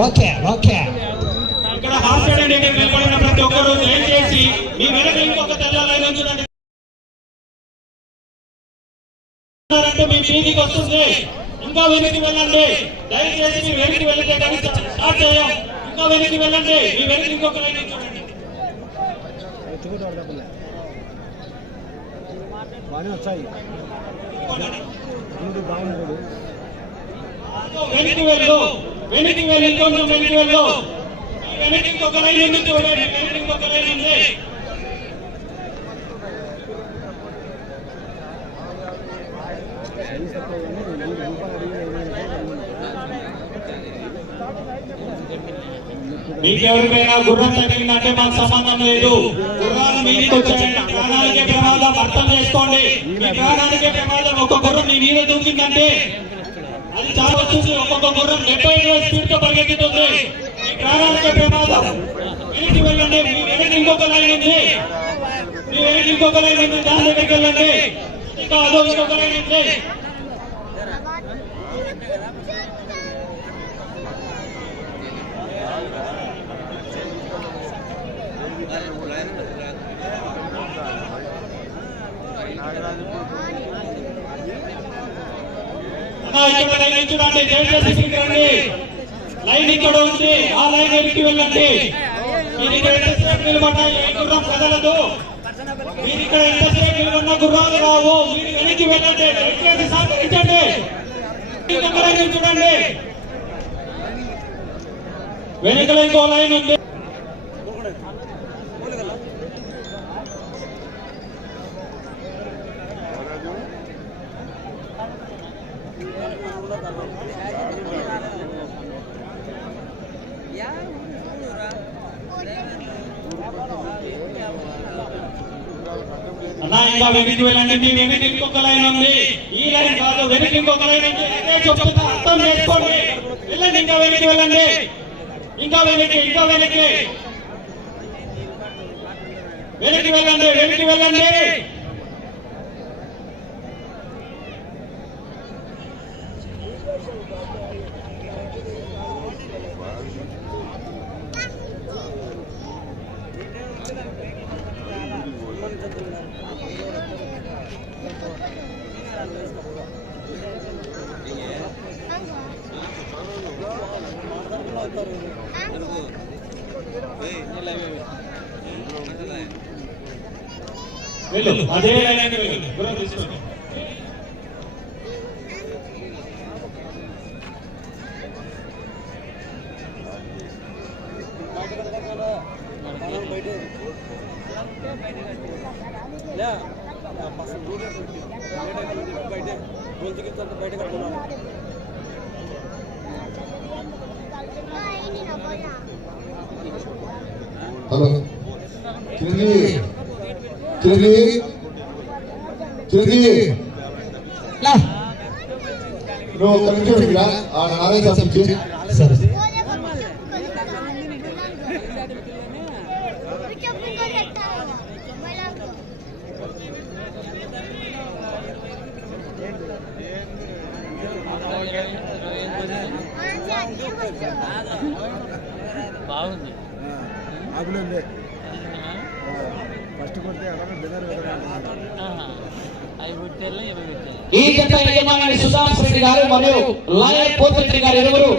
Okay okay. ఇక్కడ hostel నిలబడిన ప్రతి ఒక్కరు దయచేసి మీ వెనక ఇంకొక తెల్లాలని మీ మీదికి వస్తుంది. ఇంకా వెనక్కి వెళ్ళండి. దయచేసి మీ వెనక్కి కానీ స్టార్ట్ చేయం. ఇంకా వెనక్కి వెళ్ళండి. మీ వెనక్కి ఇంకొక లైన్ ఉంచండి బాగానే వచ్చాయి. బాగున్నాడు వెనక్కి వెళ్ళు. వెనక్కి వెళ్ళి. ఇంకొంచెం వెనక్కి వెళ్ళు. వెనక్కి ఇంకొక లైన్ ఉంది చూడండి. వెనక్కి ఇంకొక లైన్ ఉంది. మీకెవరిపైనా గుర్రం తగిలిందంటే మాకు సంబంధం లేదు. గుర్రాలు మీదకి వచ్చాయంటే ప్రాణాలకే ప్రమాదం. అర్థం చేసుకోండి. మీ ప్రాణాలకే ప్రమాదం. ఒక గుర్రం మీ మీద దూకిందంటే చాలా వస్తుంది ఒక్కొక్క గుర్రం డెబ్బై ఇరవై స్పీడ్తో పరిగెత్తుతుంది. మీ ప్రాణాలకే ప్రమాదం. వెనక్కి వెళ్ళండి. మీ వెనక్కి ఇంకొక లైన్ ఉంది. మీ వెనక్కి ఇంకొక లైన్ ఉంది. దాని దగ్గరికి వెళ్ళండి. ఇంకా అదో ఇంకొక లైన్ ఉంది. అన్నా, ఇక్కడ లైన్ చూడండి దయచేసి రండి లైన్ ఇక్కడ ఉంది ఆ లైన్ ఎక్కి వెళ్ళండి. మీరు ఇక్కడ ఎంతసేపు నిలబడ్డా ఏ గుర్రం కదలదు. మీరు ఇక్కడ ఎంతసేపు నిలబడిన గుర్రాలు రావు. మీరు వెనక్కి వెళ్ళండి దయచేసి సహకరించండి. చూడండి. వెనకలో ఇంకో లైన్ ఉంది. అన్నా ఇంకా వెనక్కి వెళ్ళండి మీ వెనక్కి ఇంకొక లైన్ ఉంది. ఈ లైన్ కాదు వెనక్కి ఇంకొక లైన్ ఉంది. చెప్తున్నా అర్థం చేసుకోండి. వెళ్ళండి ఇంకా వెనక్కి వెళ్ళండి. ఇంకా వెనక్కి ఇంకా వెనక్కి వెనక్కి వెళ్ళండి వెనక్కి వెళ్ళండి. వెళ్ళు. అదే లైన్ వెళ్ళు. గుర్రం తీసుకోండి చిరంజీవి చిరంజీవి చిరంజీవి లా. నువ్వు ఒక్క నిమిషం ఇక్కడ ఆ నారాయణ గారు మరియు లాయర్ పోతిరెడ్డి గారు ఇరువురు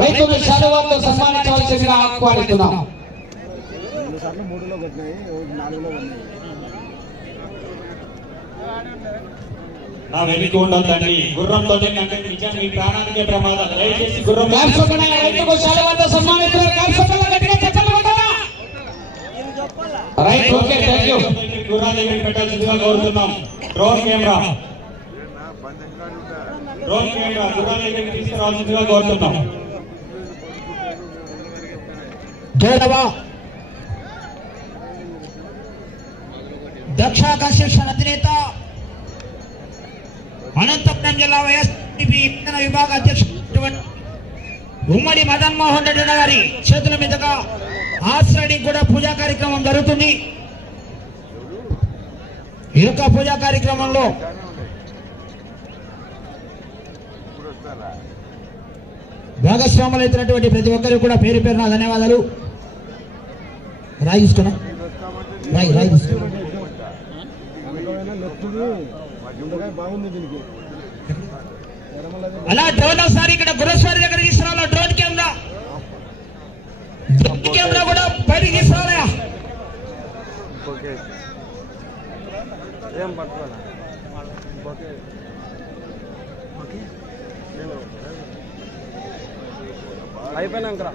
రైతులు శాలువాతో సన్మానించవలసిందిగా ఆహ్వానిస్తున్నాం. నా ఉండొద్దండి గుర్రంతో మీ ప్రాణానికే ప్రమాదం దయచేసి గుర్రం కాల్సొక్కన రైతుకు శాలువాతో సన్మానిస్తున్నారు. రైట్ ఓకే థ్యాంక్ యూ గుర్రాల దగ్గర పెట్టాల్సిందిగా కోరుతున్నాం. Drone camera. డ్రోన్ కెమెరా తీసుకురావాల్సిందిగా కోరుతున్నాం. అధినేత అనంతపురం జిల్లా వైఎస్పీ ఇంధన విభాగ అధ్యక్షుడు ఉమ్మడి మదన్ మోహన్ రెడ్డి గారి చేతుల మీదుగా ఆశ్రడి కూడా పూజా కార్యక్రమం జరుగుతుంది. ఈ యొక్క పూజా కార్యక్రమంలో భాగస్వాములు అయినటువంటి ప్రతి ఒక్కరు కూడా పేరు పేరు నా ధన్యవాదాలు. రాయి తీసుకున్నా. రాయి రాయి తీసుకున్నా. అలా డ్రోన్ ఒకసారి ఇక్కడ గురస్వారి దగ్గర తీసుకురావాలా? Drone camera. డ్రోన్ కెమెరా కూడా బయటికి తీసుకురావాలా? ఓకే ఏం పట్టుకోవాలా? ఓకే అయిపోయినాక రా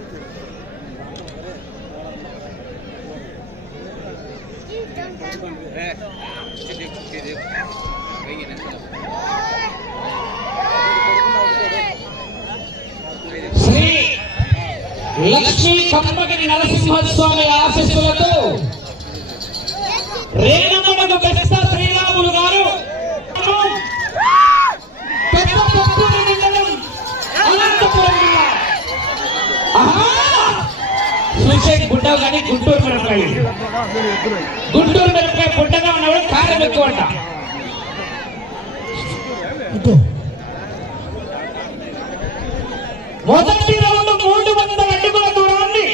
శ్రీ లక్ష్మీ కమ్మగిరి నరసింహస్వామి ఆశీస్సులతో రేణమనకు పెద్ద శ్రీరాములు గారు పెద్ద పప్పుల మండలం అనంతపురం జిల్లా. ఆహా! చూసే గుడ్డ కానీ గుంటూరు మిరపకాయ. గుంటూరు మిరపకాయ గుడ్డగా ఉన్నవాడు కారం ఎక్కువ అంట. మొదటి రౌండ్ మూడు వందల అడుగుల దూరాన్ని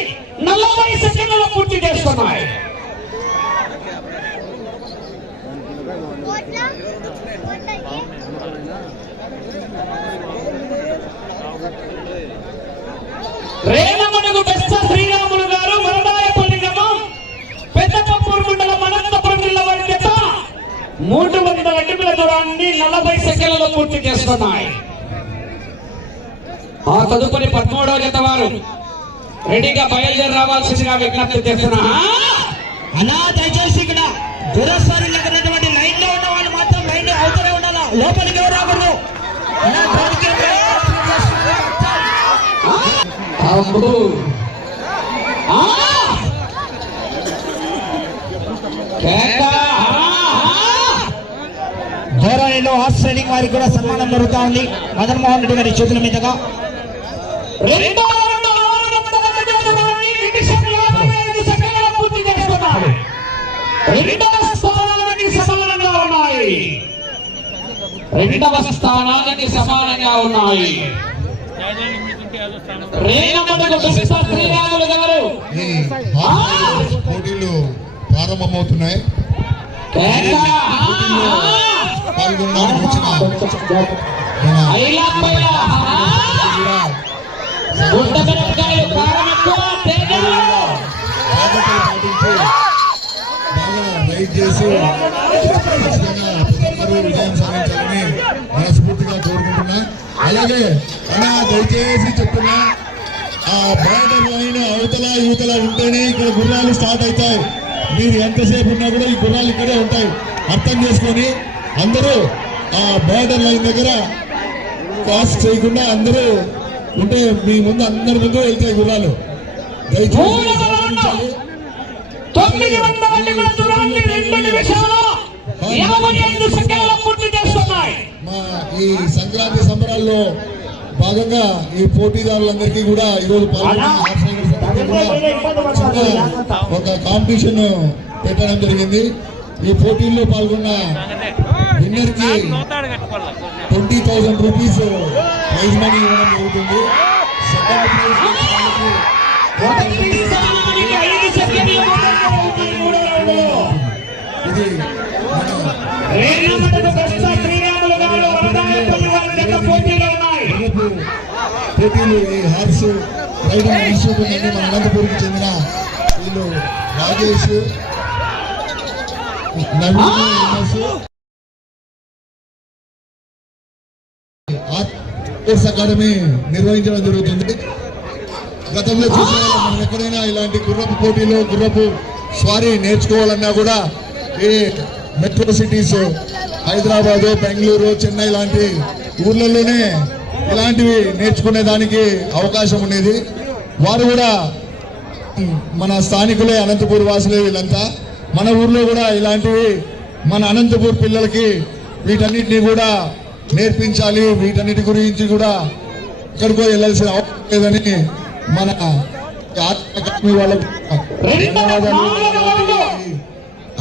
నలభై సెకండ్ల పూర్తి చేసుకున్నాయి రేణమనుగు బెస్త శ్రీరాములు గారు వరదాయపల్లి గ్రామం పెద్దపప్పూరు మండలం అనంతపురం జిల్లా వారి చేత మూడు వందల అడుగుల దూరాన్ని నలభై సెకండ్లలో పూర్తి చేసుకున్నాయి. ఆ తదుపరి పదమూడవ జత వారు రెడీగా బయలుదేరి రావాల్సిందిగా విజ్ఞప్తి చేస్తున్నా. అలా దయచేసి ఇక్కడ గురస్వారి దగ్గర ఉన్నటువంటి లైన్లో ఉన్న వాళ్ళు మాత్రం లైన్లో అవుతూనే ఉండాలా? లోపలికి ఎవరు రాకూడదు? అలా డ్రోన్ కెమెరా అబ్బో. ఆ! కేక! ఆ! ధోరణిలో హార్స్ వారికి కూడా సన్మానం జరుగుతా ఉంది. మదన్ మోహన్ రెడ్డి గారి చేతుల మీదుగా. రెండో రెండవ స్థానానికి సమానంగా ఉన్నాయి. పోటీలు ప్రారంభమవుతున్నాయి! పాల్గొనడానికి వచ్చిన చేసి విజయం సాధించాలని మనస్ఫూర్తిగా కోరుకుంటున్నా అలాగే అన్నా దయచేసి చెప్తున్నా ఆ బార్డర్ లైన్ అవతల యువతల ఉంటేనే ఇక్కడ గుర్రాలు స్టార్ట్ అవుతాయి. మీరు ఎంతసేపు ఉన్నా కూడా ఈ గుర్రాలు ఇక్కడే ఉంటాయి. అర్థం చేసుకొని అందరూ ఆ బార్డర్ లైన్ దగ్గర పాస్ చేయకుండా అందరూ ఉంటే మీ ముందు అందరి ముందు వెళ్తాయి గుర్రాలు. మా ఈ సంక్రాంతి సంబరాల్లో భాగంగా ఈ పోటీదారులందరికీ కూడా ఈరోజు ఒక కాంపిటీషన్ పెట్టడం జరిగింది ఈ పోటీల్లో పాల్గొన్న విన్నర్కి నూతాడు కట్టుకోవాలి twenty thousand rupees prize money ఇవ్వడం జరుగుతుంది. ఇది మన జత పోటీలో ఈ హార్స్ రైడింగ్ ఇన్స్టిట్యూట్ మన అనంతపూర్కి చెందిన వీళ్ళు రాజేష్ నవీన్ ఉమేష్ ఆర్ట్స్ అకాడమీ నిర్వహించడం జరుగుతుంది. గతంలో చూసే మనం ఎక్కడైనా ఇలాంటి గుర్రపు పోటీలు గుర్రపు స్వారీ నేర్చుకోవాలన్నా కూడా ఈ మెట్రో సిటీస్ హైదరాబాదు బెంగళూరు చెన్నై లాంటి ఊర్లలోనే ఇలాంటివి నేర్చుకునే దానికి అవకాశం ఉండేది. వారు కూడా మన స్థానికులే అనంతపూర్ వాసులే వీళ్ళంతా. మన ఊర్లో కూడా ఇలాంటివి మన అనంతపూర్ పిల్లలకి వీటన్నిటిని కూడా నేర్పించాలి. వీటన్నిటి గురించి కూడా ఎక్కడికో వెళ్ళాల్సిన అవసరం లేదని మన అకాడమీ వాళ్ళకు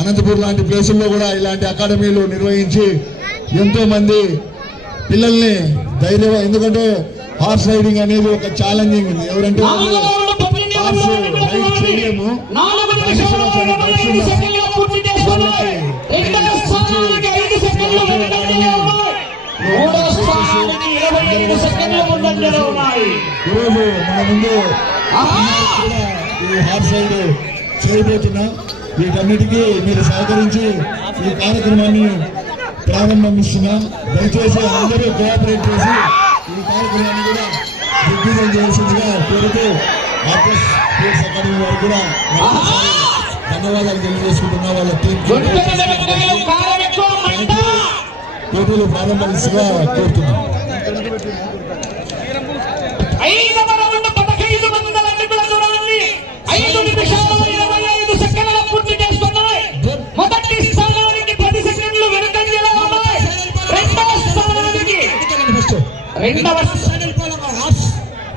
అనంతపూర్ లాంటి ప్లేసుల్లో కూడా ఇలాంటి అకాడమీలు నిర్వహించి ఎంతో మంది పిల్లల్ని ధైర్యం ఎందుకంటే హార్స్ రైడింగ్ అనేది ఒక ఛాలెంజింగ్ ఉంది ఎవరంటే హార్స్ రైడ్ చేయలేము. ఈరోజు మన ముందు ఈ హార్స్ రైడ్ చేయబోతున్నాం వీటన్నిటికీ మీరు సహకరించి ఈ కార్యక్రమాన్ని ప్రారంభిస్తున్నాం దయచేసి అందరూ కోఆపరేట్ చేసి ఈ కార్యక్రమాన్ని కూడా దిగ్విజయం చేయాల్సిందిగా కోరుతూ ఆర్టిస్ట్ స్పోర్ట్స్ అకాడమీ వారు కూడా ధన్యవాదాలు తెలియజేసుకుంటున్నా వాళ్ళ టీం పోటీలు ప్రారంభించగా కోరుతున్నాం. ఐదవ రౌండ్ పదహైదు వందల ఐదు నిమిషాలు రెండవ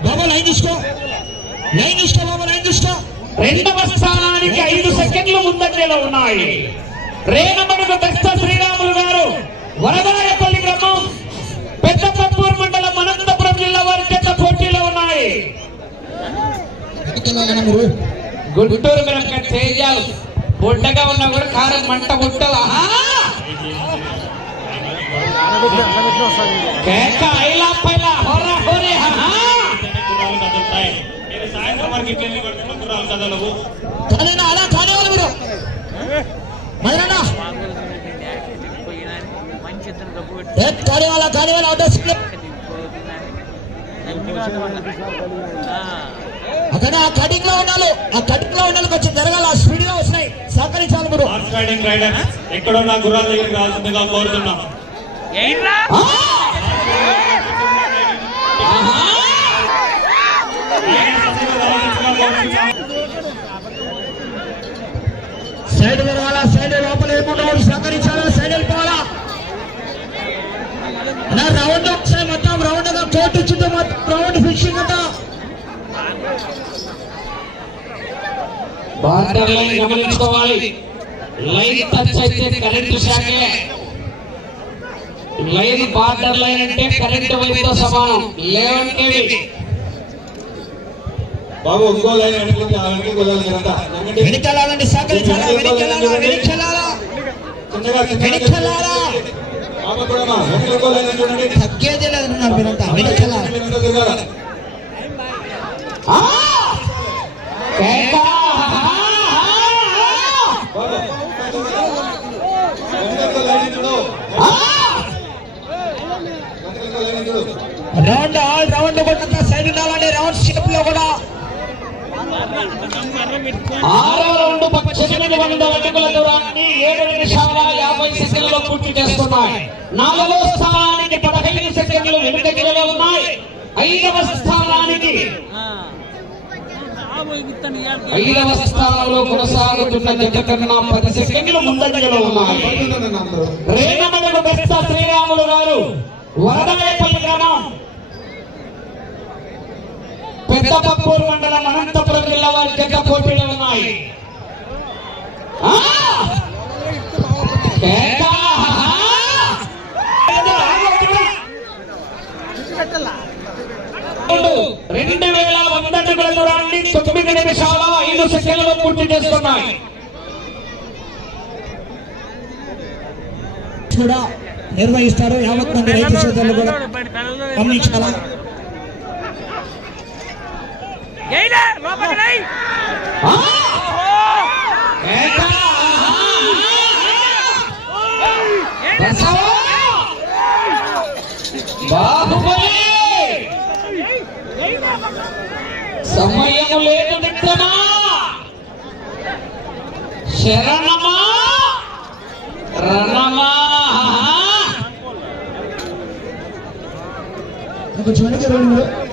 బాబా లైన్ తీసుకో. లైన్ తీసుకో బాబా లైన్ తీసుకో. రెండవ స్థానానికి ఐదు సెకండ్లు ముందంజలో ఉన్నాయి. రేణమడుగు దత్త శ్రీరాములు గారు వరదాయపల్లి గ్రామం పెద్దపప్పూరు మండలం అనంతపురం జిల్లా వారి చేత పోటీలో ఉన్నాయి. గుంటూరు మిరపకాయ తేజాలు బొడ్డగా ఉన్నా కూడా కారం మంట గుట్టలు ఐలా పైలా హోరా హోరే ఆహా. సాయంత్రం వరకు ఇట్లా నిలబడుతున్నా గుర్రాలు మంచి ఇద్దరు డబ్బు ఏ అక్కడ ఆ కటింగ్లో ఉండాలి ఆ కటింగ్లో ఉండాలి కొంచెం జరగాలి ఆ స్పీడ్గా వస్తున్నాయి సహకరించాలి మీరు హార్స్ రైడింగ్ రైడర్ గుర్రాల దగ్గరికి రాల్సిందిగా కోరుతున్నాం సైడ్ జరగాల సైడ్ లోపల ఏముండవు సహకరించాలా సైడ్ వెళ్ళిపోవాలా? అలా రౌండ్ ఒకసారి మొత్తం రౌండ్గా కోర్టు చుట్టూ మొత్తం రౌండ్ ఫిక్సింగ్ అంతా. బార్డర్ లైన్ గమనించుకోవాలి. లైన్ టచ్ అయితే కరెంటు షాకే. లైన్ బార్డర్ లైన్ అంటే కరెంటు వైపుతో సమానం. లెవెన్ కేవీ బాబు ఇంకో లైన్ వెనక్కి ఆ వెనక్కి వెళ్ళాలి కదా ఎందుకంటే వెనకెళ్ళాలండి సహకరించాలా వెనకెళ్ళాలా వెనకెళ్ళాలా చిన్నగా వెనకెళ్ళాలా బాబు కూడా మా వెనక్కి ఇంకో లైన్ చూడండి తగ్గేదే లేదన్నారు మీరంతా వెనకెళ్ళాలి. ఆ! కేక! బాబు వెనక్కి ఇంకో లైన్ చూడు ఆ! వెనక్కి ఇంకో లైన్ చూడు రౌండ్ ఆల్ రౌండ్ కూడా సైడ్ ఉండాలండి. రౌండ్ షేప్లో కూడా. ఆరో రౌండ్ పద్దెనిమిది వందల అడుగుల దూరాన్ని ఏడు నిమిషాల యాభై సెకండ్లలో పూర్తి చేస్తున్నాయి. నాలుగో స్థానానికి పదహైదు సెకండ్లు వెనుకంజలో ఉన్నాయి. ఐదవ స్థానానికి ఐదవ స్థానంలో కొనసాగుతున్న పది సెకండ్లు ముందంజలో ఉన్నాయి పడుతున్నాను అందరూ రేణమడుగు బెస్త శ్రీరాములు గారు వరదాయపల్లి గ్రామం జగపూర్ మండలం అనంతపురం జిల్లా వారి జగపూర్ పిల్లలు ఉన్నాయి. రెండు. వేల వంద అడుగుల దూరాన్ని తొమ్మిది నిమిషాల ఐదు సెకండ్లలో పూర్తి చేస్తున్నాయి. కూడా నిర్వహిస్తారు. యావత్ మంది రైతు సోదరులు కూడా. గమనించాలా? బాహుబలి సమయం లేదు మిత్రమా. శరణమా. రణమా. కొంచెం వెనక్కి రండి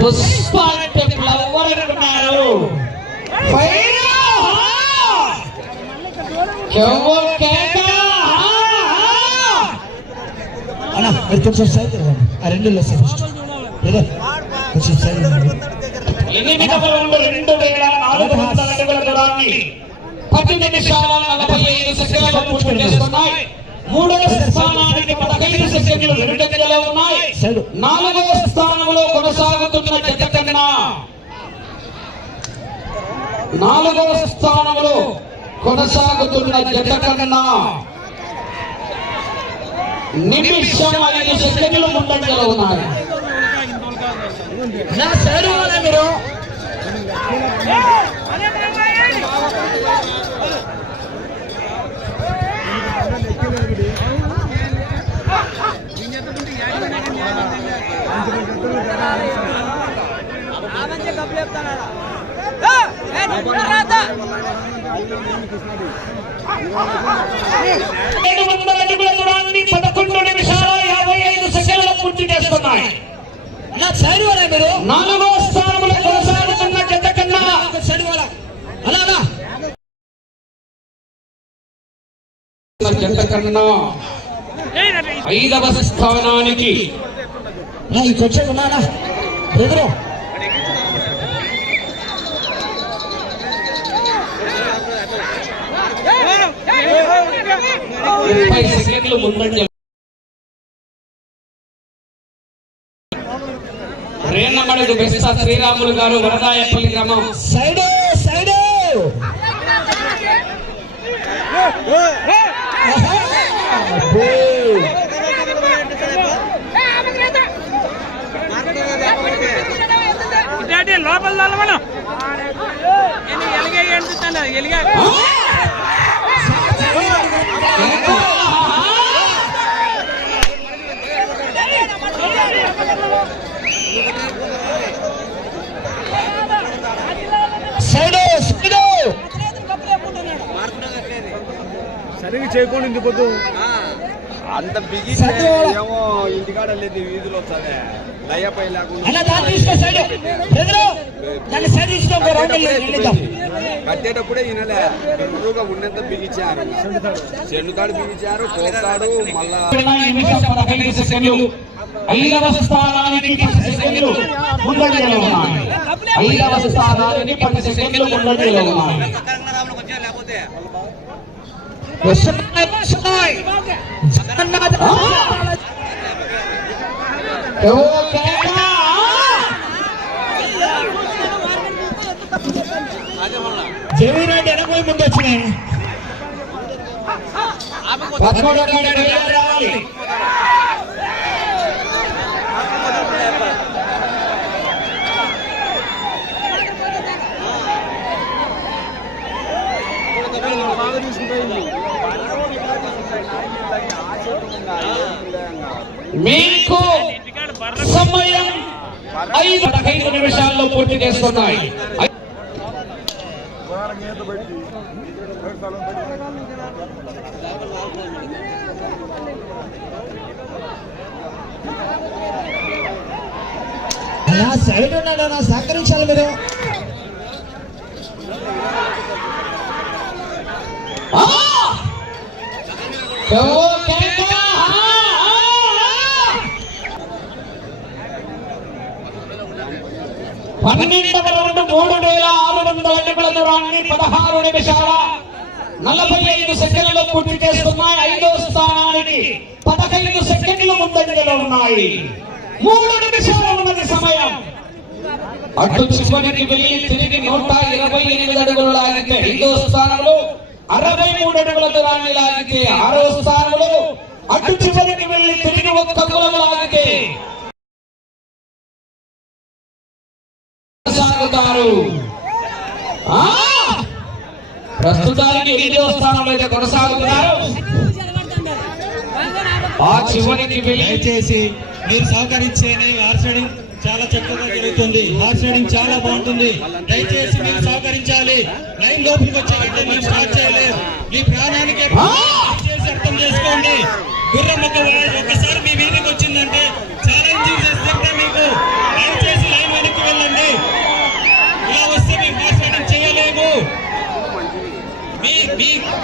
పుష్ప అంటే ఫ్లవర్ మీరు కొంచెం సైడ్ ఆ రెండు వస్తాయి ఫస్ట్. బ్రదర్ కొంచెం సైడ్ తిరగండి. ఎనిమిదవ రౌండ్ రెండు వేల నాలుగు వందల అడుగుల దూరాన్ని పది నిమిషాల నలభై ఐదు సెకండ్లలో పూర్తి చేస్తున్నాయి. మూడవ స్థానానికి పదహైదు సెకండ్లు వెనుకంజలో ఉన్నాయి. నాలుగవ స్థానంలో కొనసాగుతున్న జత కన్నా నాలుగవ స్థానంలో కొనసాగుతున్న జత కన్నా నిమిషం ఐదు సెకండ్లు ముందంజలో ఉన్నాయి. నా మీరు ఏడు వందల అడుగుల దూరాన్ని పదకొండు నిమిషాల యాభై ఐదు సెకండ్లు పూర్తి చేస్తున్నాయి మీరు నాలుగో స్థానంలో కొనసాగుతున్న జత కన్నా అలాగా జత కన్నా ఐదవ స్థానానికి నా ఉన్నానా? ఎదురు. ముప్పై సెకండ్లు ముందంజ రేణమడుగు బెస్త శ్రీరాములు గారు వరదాయపల్లి గ్రామం. Side side! లోపల ఎలిగా ఎంటుతాను ఎలిగా సరిగ్గా చేయకుండా ఇంటి పొద్దు అంత బిగి. ఏమో ఇంటికాడ లేదు వీధిలో వస్తుంది కట్టేటప్పుడే ఈయనలే ఎదురుగా ఉన్నంత బిగించారు. చెన్నుతాడు బిగించారు పోతాడు మళ్ళా ఇరవై నిమిషం పదహైదు సెకండ్లు ఐదవ స్థానానికి పది సెకండ్లు ముందంజలో ఉన్నాయి. ఐదవ స్థానానికి పది సెకండ్లు ముందంజలో ఉన్నాయి. వస్తున్నాయి వస్తున్నాయి జగన్నాథ ముందు వచ్చినాయి పదమూడవ రావాలి. మీకు సమయం ఐదు నిమిషాల్లో పూర్తి చేస్తున్నాయి నా సైడ్ ఉన్నాడు నా సహకరించాలి మీరు? ఆ! ఓ కేక! ఆ! ఆ! పన్నెండవ రెండు మూడు వేల ఆరు వందల అడుగుల దూరాన్ని పదహారు నిమిషాల నలభై ఐదు సెకండ్లలో పూర్తి చేస్తున్న ఐదో స్థానానికి పదహైదు సెకండ్లు ముందంజలో ఉన్నాయి. మూడు నిమిషాలు ఉన్నది సమయం. అటు చివరికి వెళ్ళి తిరిగి నూట ఇరవై ఎనిమిది అడుగులు లాగితే ఐదో స్థానంలో అరవై మూడు అడుగుల దూరాన్ని లాగితే ఆరో స్థానంలో అటు చివరికి వెళ్ళి తిరిగి ఒక్క దూరం లాగితే కొనసాగుతారు! ప్రస్తుతానికి ఎనిమిదో స్థానంలో అయితే కొనసాగుతున్నారు. ఆ చివరికి వెళ్ళి దయచేసి మీరు సహకరించేనే హార్స్ రైడింగ్ చాలా చక్కగా జరుగుతుంది. హార్స్ రైడింగ్ చాలా బాగుంటుంది. దయచేసి మీరు సహకరించాలి. లైన్ లోపలికి వచ్చారంటే మేము స్టార్ట్ చేయలేము మీ ప్రాణానికి అర్థం చేసుకోండి. గుర్రం ఒక ఒక్కసారి మీ వీధికి వచ్చిందంటే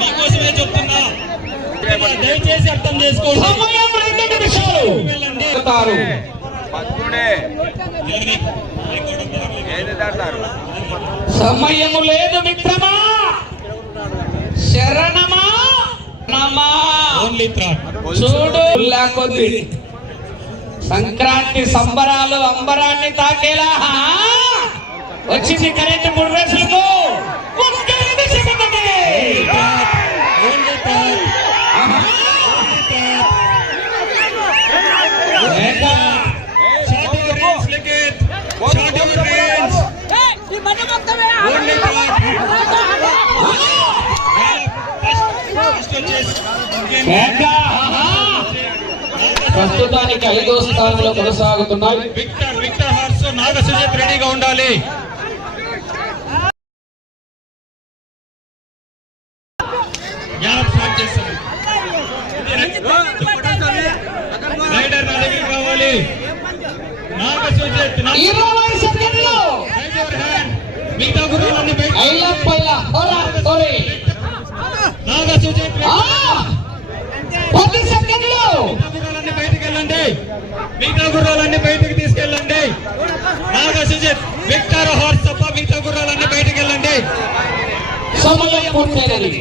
మీకోసమే చెప్తున్నా. దయచేసి అర్థం చేసుకోండి. సమయం సమయము లేదు మిత్రమా? శరణమా? నమా? చూడు లేకొద్ది సంక్రాంతి సంబరాలు అంబరాన్ని తాకేలా? వచ్చింది కరెంట్ మూడు రేసులకు. ప్రస్తుతానికి ఐదో స్థానంలో కొనసాగుతున్నాయి. Victor Victor horse Naga Sujith రెడీగా ఉండాలి. గ్యాప్ స్టార్ట్ చేస్తాం రైడర్ నా దగ్గరికి రావాలి. నాగ సుజిత్ ఇరవై సెకండ్లు. పది సెకండ్లు. బయటికి వెళ్ళండి. మిగతా గుర్రాలన్నీ బయటికి తీసుకెళ్ళండి. నాగ సుజిత్ విక్టర్ హార్స్ తప్ప మిగతా గుర్రాలన్నీ బయటికి వెళ్ళండి. సమయం పూర్తయినది.